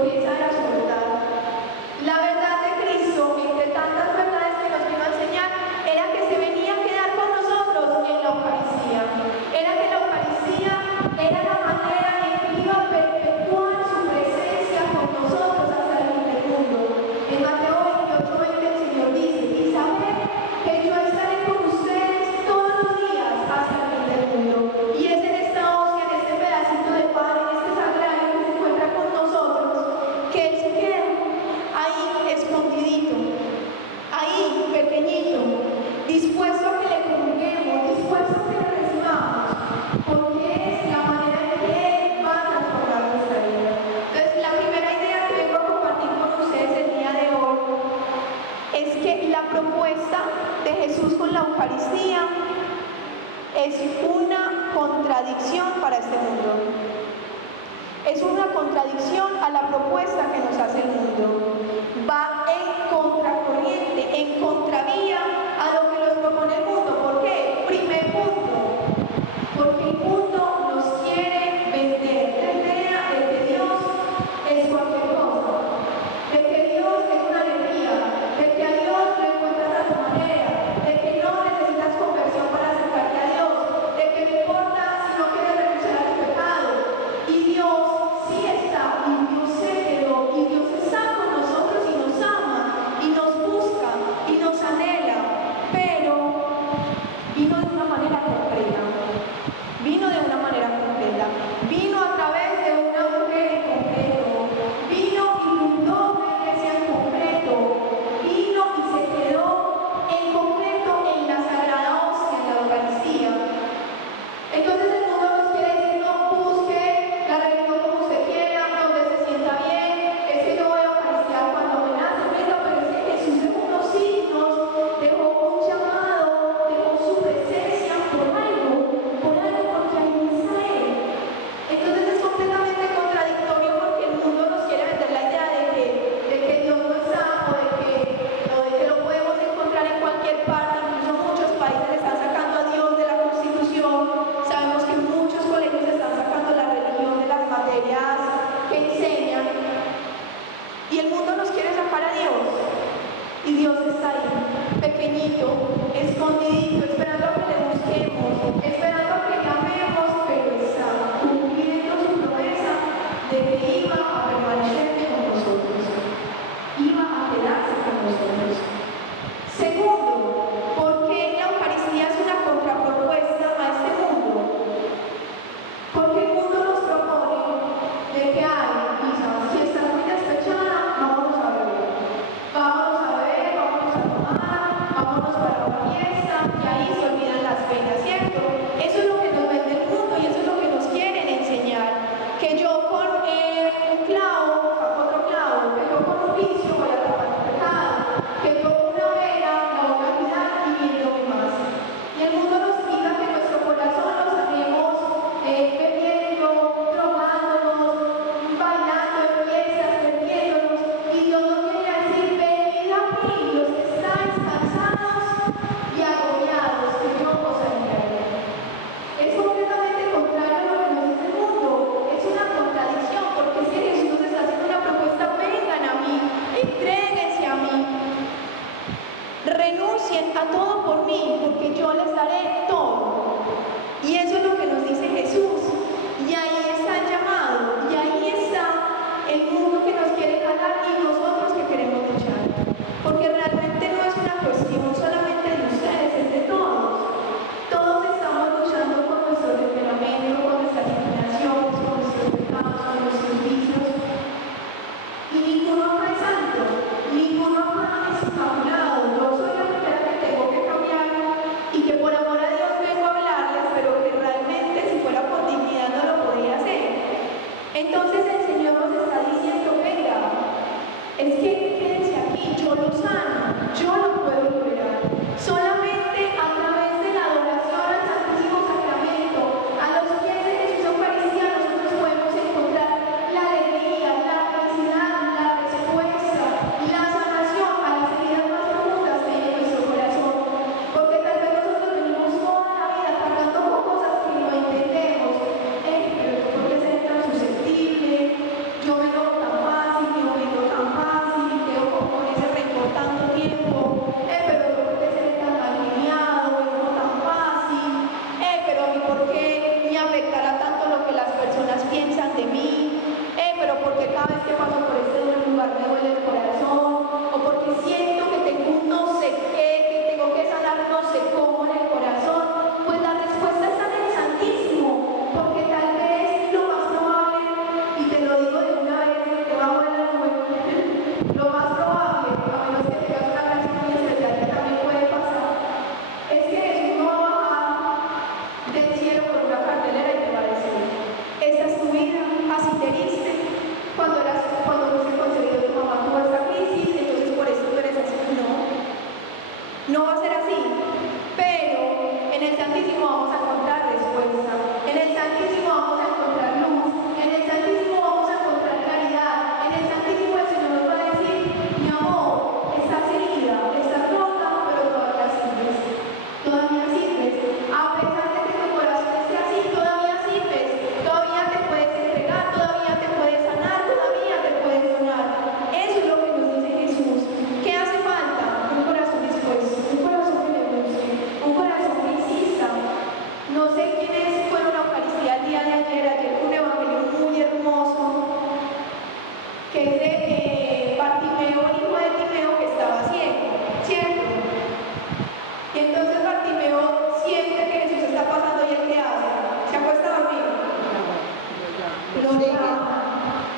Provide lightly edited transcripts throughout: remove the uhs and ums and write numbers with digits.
porque esa era su verdad. La verdad de Cristo, entre tantas verdades que nos vino a enseñar, era que se venía a quedar con nosotros en la Eucaristía. Era que la Eucaristía era la manera en que iba a perpetuar su presencia con nosotros hasta el fin del mundo. En Mateo 28:20 el Señor dice: y saber que yo estaré con ustedes todos los días hasta el fin del mundo. Y es en esta hostia, en este pedacito de pan, en este sagrario que se encuentra con nosotros, que Él se queda ahí escondidito, ahí pequeñito, dispuesto a que le comulguemos, dispuesto a que le recibamos, porque es la manera en que Él va a transformar nuestra vida. Entonces, la primera idea que vengo a compartir con ustedes el día de hoy es que la propuesta de Jesús con la Eucaristía es una contradicción para este mundo. Es una contradicción a la propuesta que nos hace el mundo. Va en contracorriente, en contravía a lo que nos propone el mundo. ¿Por qué? Primer punto, porque el mundo nos quiere vender la idea de que Dios es cualquier cosa, de que Dios es una alegría, de que a Dios lo encuentras a tu manera, de que no necesitas conversión para acercarte a Dios, de que no importa si no quieres renunciar a tu pecado. Y Dios sí está, y Dios se quedó, y Dios está con nosotros y nos ama, y nos busca, y nos anhela, pero vino de una manera concreta. Vino de una manera concreta. Vino a través de una mujer en concreto. Vino y fundó una iglesia en concreto. Vino y se quedó en concreto en la Sagrada Hostia, en la Eucaristía. Entonces el mundo nos quiere decir: no, busque la religión como usted quiera, donde se sienta bien, es que yo voy a Eucaristía cuando me nace, venga, pero es que Jesús en unos signos dejó un llamado, dejó su presencia por algo, porque ahí está Él. Entonces es completamente contradictorio, porque el mundo nos quiere vender la idea de que Dios no está, o de que lo podemos encontrar en cualquier parte. Incluso muchos países están sacando a Dios de la Constitución. Sabemos que muchos colegios están sacando la religión de las materias que enseñan, y el mundo nos quiere sacar a Dios, y Dios está ahí, pequeñito, escondidito, esperando a que le busquemos, esperando a que le amemos, pero está cumpliendo su promesa de que iba a permanecer con nosotros, iba a quedarse con nosotros. Segundo, porque la Eucaristía es una contrapropuesta a este mundo. Porque el mundo nos propone de que hay, quizás, si estás muy despechada, vámonos a beber, vámonos a tomar, vámonos para una fiesta, y ahí se olvidan las penas, ¿cierto? Eso es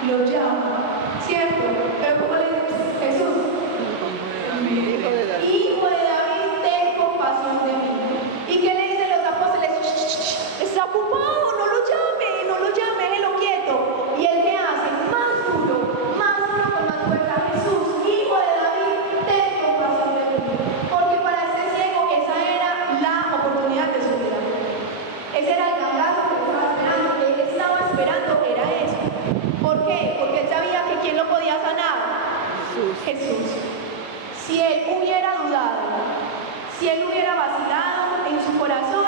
lo llama, ¿cierto? Pero como le dice Jesús, hijo de David, ten compasión de mí. ¿Y qué le dicen los apóstoles? Está ocupado, no lo llame, déjelo quieto. ¿Y él qué hace? Más duro, con más fuerza. Jesús, hijo de David, ten compasión de mí. Porque para este ciego esa era la oportunidad de su vida. Ese era el cangazo que estaba esperando. Él estaba esperando, era eso. ¿Por qué? Porque él sabía que ¿quién lo podía sanar? Jesús. Si él hubiera dudado, si él hubiera vacilado en su corazón,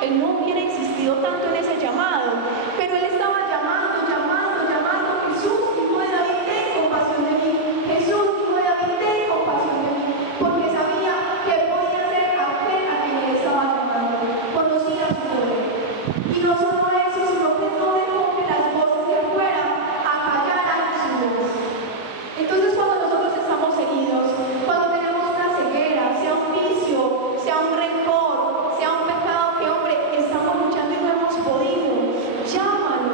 él no hubiera insistido tanto en ese llamado. Pero él estaba llamando, Jesús, hijo de David, ten compasión de mí. Jesús, hijo de David, ten compasión de mí. Porque sabía que podía ser aquel a quien él estaba llamando. Conocía su poder. Y no solo eso, sino que no dejó que las voces de afuera acallaran su voz. Entonces, cuando nosotros estamos heridos, cuando tenemos una ceguera, sea un vicio, sea un rencor, sea un pecado que, hombre, estamos luchando y no hemos podido, llámalo.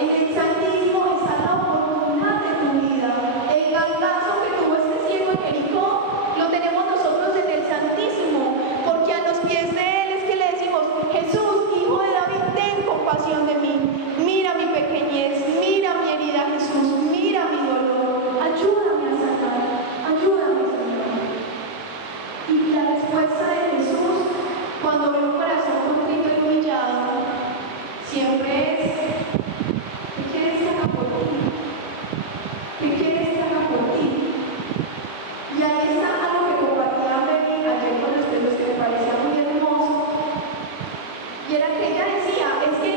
En el Santísimo está la oportunidad de tu vida. El gangazo que tuvo este ciego en Jericó, lo tenemos nosotros en el Santísimo, porque a los pies de él es que le decimos: Jesús, hijo de David, ten compasión de mí. Mira mi pequeñez, mira mi herida, Jesús, mira mi dolor. Ayúdame a sanar, Señor. Y la respuesta de Jesús, cuando ve un corazón contrito y humillado, siempre es: ¿qué quieres que haga por ti? ¿Qué quieres que haga por ti? Y ahí está algo que compartía Mary ayer con los que me parecía muy hermoso. Y era que ella decía: es que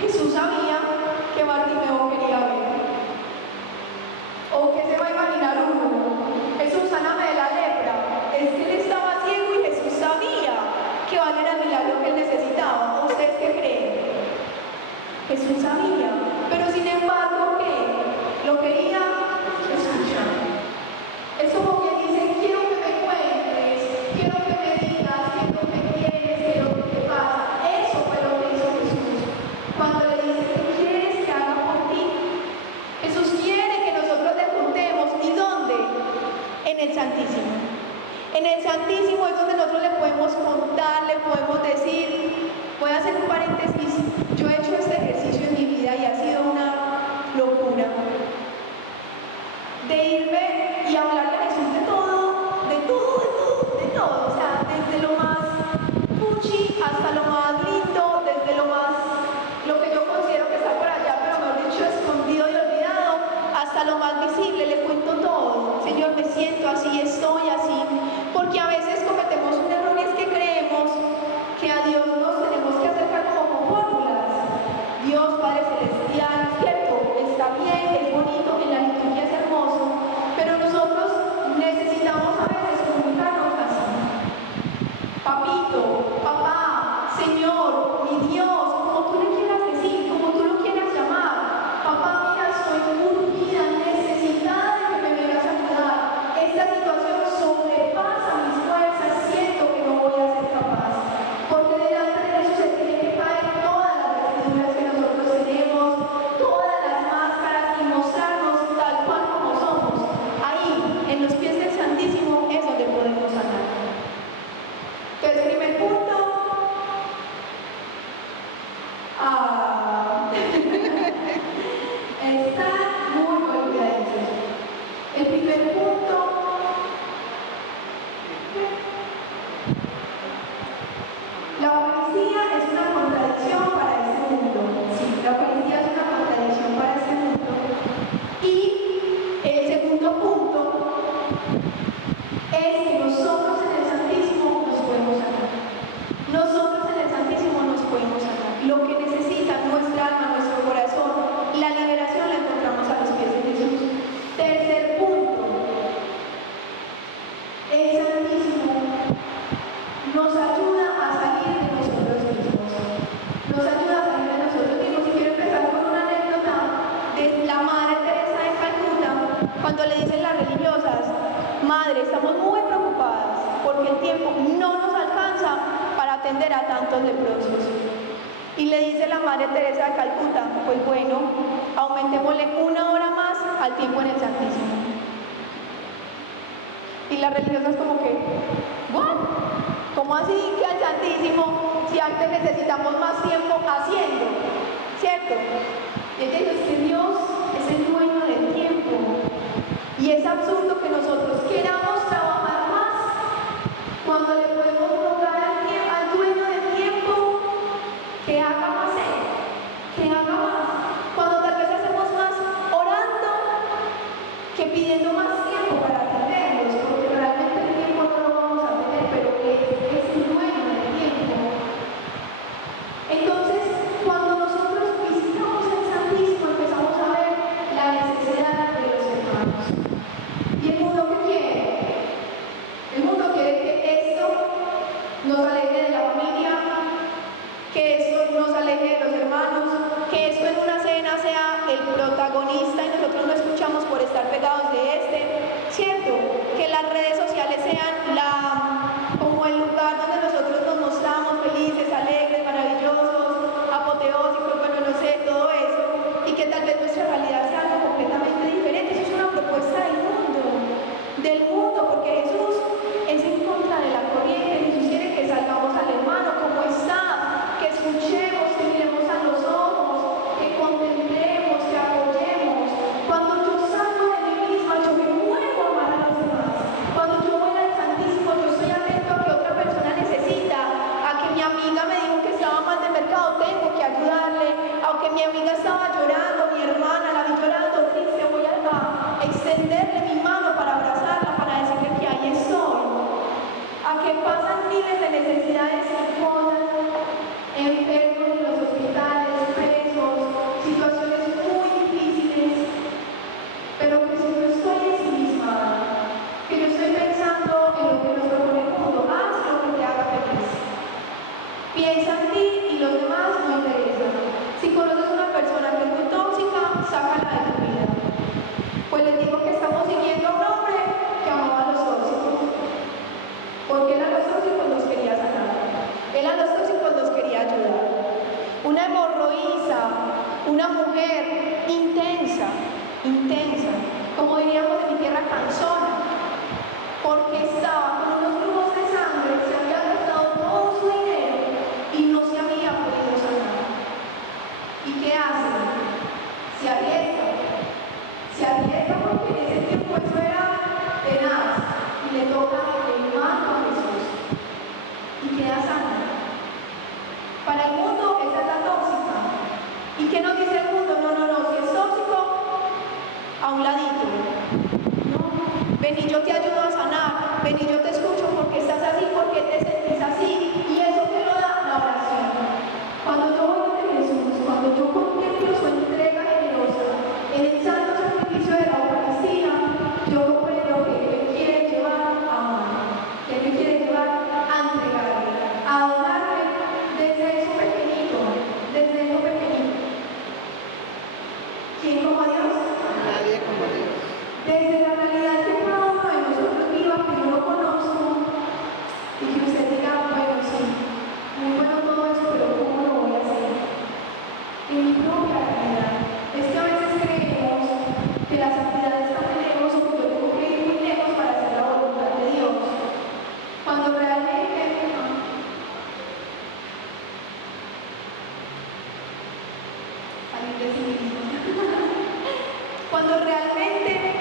Jesús sabía que Bartimeo quería ver. ¿O qué se va a imaginar uno? Jesús, sáname de la lepra. Es que él estaba ciego y Jesús sabía que era el milagro que él necesitaba. ¿Ustedes qué creen? Jesús sabía. Pero sin embargo, ¿qué? Lo quería escuchar. Es como que dice: quiero que me cuentes, quiero que me digas, quiero que me quieres, quiero que te pasa. Eso fue lo que hizo Jesús. Cuando le dice: ¿qué quieres que haga por ti? Jesús quiere que nosotros le contemos. ¿Y dónde? En el Santísimo. En el Santísimo es donde nosotros le podemos contar, le podemos decir. Voy a hacer un paréntesis. Yo he hecho este ejercicio en mi vida y ha sido una locura. De irme y hablarle a Jesús de todo. O sea, desde lo más fuchi hasta lo más lindo, desde lo que yo considero que está por allá, pero mejor dicho, escondido y olvidado, hasta lo más visible, le cuento todo. Señor, me siento así, estoy así, porque a veces cometemos un error y es que creemos que a Dios nos tenemos que acercar como con fórmulas. Dios Padre Celestial, ¿cierto? Está bien, es bonito, en la liturgia es hermoso, pero nosotros necesitamos a veces comunicarnos así. Papito, papá, Señor, mi Dios, como tú le quieras decir, como tú lo quieras llamar. Papá, mira, estoy urgida, necesitada de que me vengas a ayudar. Esta situación sobrepasa mis fuerzas, siento que no voy a ser capaz. Porque delante de eso se tiene que caer todas las vestiduras que nosotros tenemos, todas las máscaras y mostrarnos tal cual como somos. Ahí, en los pies del Santísimo, es donde podemos sanar. Entonces, primer punto. Está muy olvidadizo. El primer punto. La Eucaristía es una contradicción para este mundo. Sí, la Eucaristía es una contradicción para este mundo. Y el segundo punto es que nosotros en el Santísimo nos podemos sanar. Nosotros en el Santísimo nos podemos sanar. Lo que necesita nuestra alma, nuestro corazón, la liberación la encontramos a los pies de Jesús. Tercer punto. El Santísimo nos ayuda a salir de nosotros mismos. Nos ayuda a salir de nosotros mismos. Y quiero empezar con una anécdota de la Madre Teresa de Calcuta, cuando le dicen las religiosas: Madre, estamos muy preocupadas porque el tiempo no nos alcanza para atender a tantos leprosos. Y le dice la Madre Teresa de Calcuta: pues bueno, aumentémosle 1 hora más al tiempo en el Santísimo. Y las religiosas como que, ¿what? ¿Cómo así que al Santísimo si antes necesitamos más tiempo haciendo? ¿Cierto? Y ella dice que Dios es el dueño del tiempo. Y es absurdo que nosotros queramos trabajar más cuando le podemos rogar al dueño del tiempo que haga más él, que haga más. Cuando tal vez hacemos más orando que pidiendo más tiempo para atenderlos, porque realmente el tiempo no lo vamos a tener, pero Él es el dueño del tiempo. Entonces, cuando nosotros visitamos el Santísimo, empezamos a ver la necesidad de los hermanos. ¿Y el mundo qué quiere? El mundo quiere que esto nos aleje de la familia, que esto nos aleje de los hermanos, que esto en una cena sea el protagonista y nosotros no escuchamos por estar pegados de ¿cierto? Que las redes sociales sean como el lugar donde nosotros nos mostramos felices, alegres, maravillosos, apoteósicos, bueno, no sé, todo eso, y que tal vez nuestra realidad sea algo completamente diferente. Eso es una propuesta del mundo, porque Jesús es en contra de la corriente. Jesús quiere que salgamos al hermano como está, que escuchemos, que miremos a los ojos, que contemplemos, que apoyemos. Cuando yo salgo de mí misma, yo me muevo a amar a los demás. Cuando yo voy al Santísimo, yo estoy atento a que otra persona necesita, a que mi amiga me dijo que estaba mal de mercado, tengo que ayudarle, aunque mi amiga estaba llorando, mi hermana la vi llorando triste, voy a extenderle mi mano para abrazarla, para decirle que ahí estoy. A que pasan miles de necesidades y cosas, enfermos en los hospitales, presos, situaciones muy difíciles, pero que si yo estoy ensimismada, que yo estoy pensando en lo que nos propone el mundo, haz lo que te haga feliz. Piensa en ti y los demás no interesan. Si conoces a una persona que es muy tóxica, sácala de tu vida. Pues les digo que estamos siguiendo a un hombre que amaba a los tóxicos. Porque él a los tóxicos los quería sanar. Él a los tóxicos los quería ayudar. Una hemorroísa, una mujer intensa, como diríamos en mi tierra, cansona, porque estaba con unos grupos de sangre, se había gastado todo su dinero y no se había podido sanar. ¿Y qué hace? Se arriesga porque en ese tiempo eso era tenaz y le toca el manto a Jesús y queda sana. Para el mundo esa es la tóxica. ¿Y qué nos dice el mundo? No, si es tóxico, a un ladito. No, ven y yo te ayudo a sanar, ven y yo te escucho porque estás así, porque te sentís así, y eso te lo da la oración. Cuando yo voy de Jesús, cuando yo contemplo su entrega generosa en el santo sacrificio de la Eucaristía, yo comprendo que Él me quiere llevar a amar, que Él me quiere llevar a entregarme, a adorarme desde eso pequeñito. ¿Quién como Dios? Nadie como Dios. Desde la realidad que cada uno de nosotros viva, que yo lo conozco, y que usted diga, bueno, sí, muy bueno todo eso, pero ¿cómo lo voy a hacer? En mi propia realidad. Es que a veces creemos que las actividades están tan lejos o que yo tengo que ir muy lejos para hacer la voluntad de Dios. Cuando realmente salir de sí mismo. Cuando realmente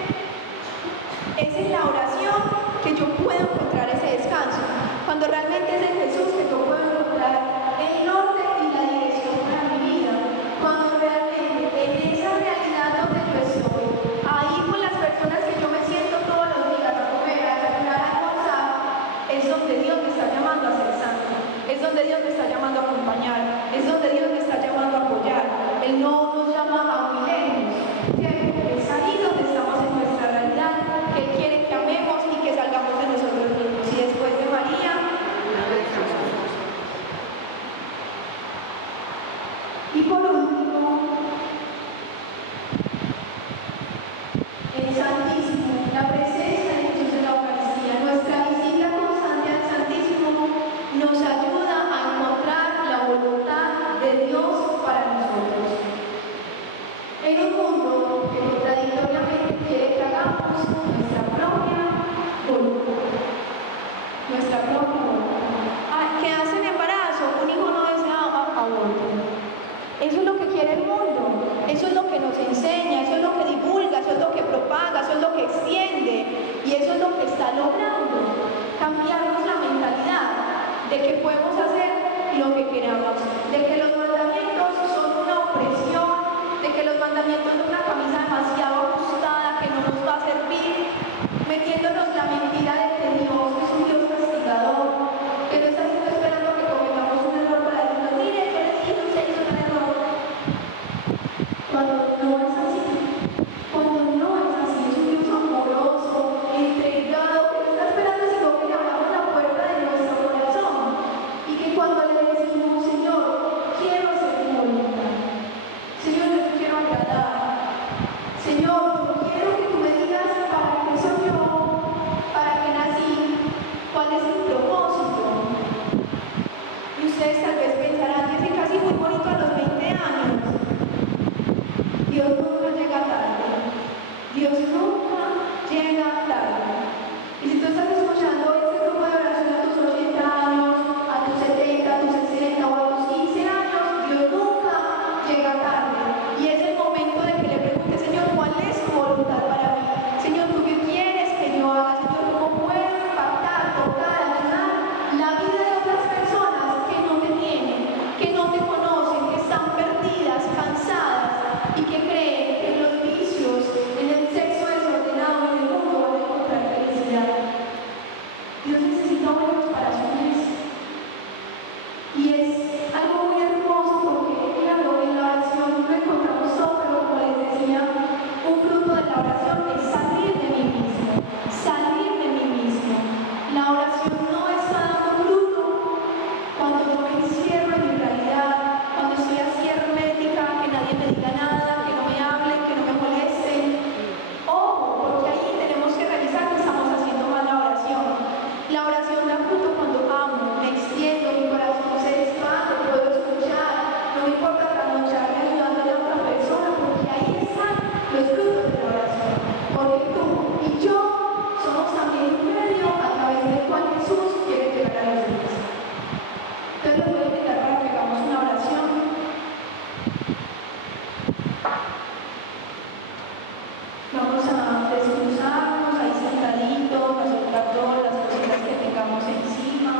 es en la oración que yo puedo encontrar ese descanso. Cuando realmente es en Jesús que yo puedo encontrar el norte y la dirección para mi vida. Cuando realmente en esa realidad donde yo estoy, ahí con las personas que yo me siento todos los días a comer, a desayunar, a almorzar, es donde Dios me está llamando a ser santo. Es donde Dios me está llamando a acompañar. Es donde Dios me está llamando a apoyar. Él no nos llama a huirnos. Es ahí donde estamos en nuestra realidad, que Él quiere que amemos y que salgamos de nosotros mismos. Y después de María, Eso es lo que nos enseña, eso es lo que divulga, eso es lo que propaga, eso es lo que extiende y eso es lo que está logrando cambiarnos la mentalidad de que podemos hacer lo que queramos, de que los mandamientos son una opresión, de que los mandamientos son una camisa demasiado ajustada que no nos va a servir, metiéndonos la mentira de que Dios es un Dios castigador, que no está esperando que cometamos un error para decirnos, mire, yo les dije, usted hizo un error. Cuando no es así, es un Dios amoroso, entregado, que no está esperando sino que le abramos la puerta de nuestro corazón y que cuando le decimos, Señor, quiero hacer tu voluntad, Señor, yo te quiero agradar, Señor, yo quiero que tú me digas para qué soy yo, para qué nací, cuál es mi propósito. Y ustedes tal vez pensarán, dice casi muy bonito a los 20 años. Dios nunca llega tarde. Dios nunca llega tarde. Y si tú estás escuchando este grupo de oración a tus 80 años, a tus 70, a tus 60 o a tus 15 años, Dios nunca llega tarde. Y es el momento de que le preguntes, Señor, ¿cuál es tu voluntad para mí? Señor, ¿tú qué quieres que yo haga? Señor, ¿cómo puedo impactar, tocar, ayudar la vida de otras personas que no te tienen, que no te conocen, que están perdidas, cansadas y que creen que en los vicios, en el sexo desordenado, en el mundo van a encontrar felicidad? Dios necesita hombres para su iglesia. Y es algo muy hermoso porque, claro, en la oración no encontramos todo, pero como les decía, un fruto de la oración es salir de mí mismo, salir de mí mismo. La oración no está dando fruto cuando yo me encierro en mi realidad, cuando estoy así hermética, que nadie me diga nada, que no me hablen, que no me molesten. Ojo, porque ahí tenemos que revisar que estamos haciendo mal la oración. La oración da fruto cuando amo, me extiendo, mi corazón se expande, puedo escuchar, no me importa trasnocharme ayudando a otra persona, porque ahí están los frutos de la oración. Porque tú y yo somos también un medio a través del cual Jesús quiere llegar a los demás. Entonces les voy a invitar para que hagamos una oración. Vamos a descruzarnos ahí sentaditos, a soltar todas las cositas que tengamos encima.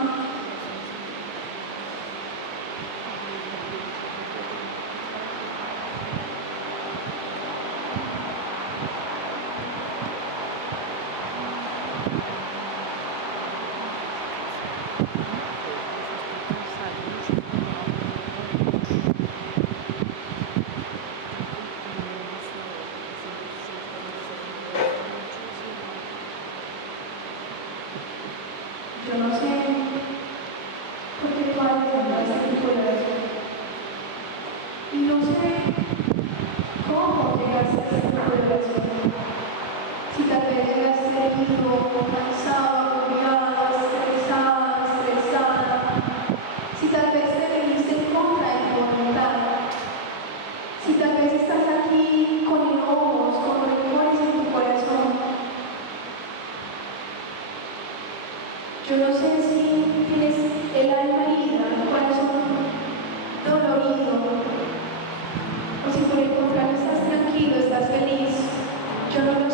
Yo no sé por qué tú hablas de este tipo de oración. Y no sé cómo llegaste a este tipo de oración. Si tal vez llegaste herido, cansado, agobiado, estresada. Si tal vez te veniste en contra de tu voluntad. Si tal vez estás aquí con enojos, con rencores en tu corazón. Yo no sé si tienes el alma herida, el corazón dolorido, o si por el contrario estás tranquilo, estás feliz. Yo no lo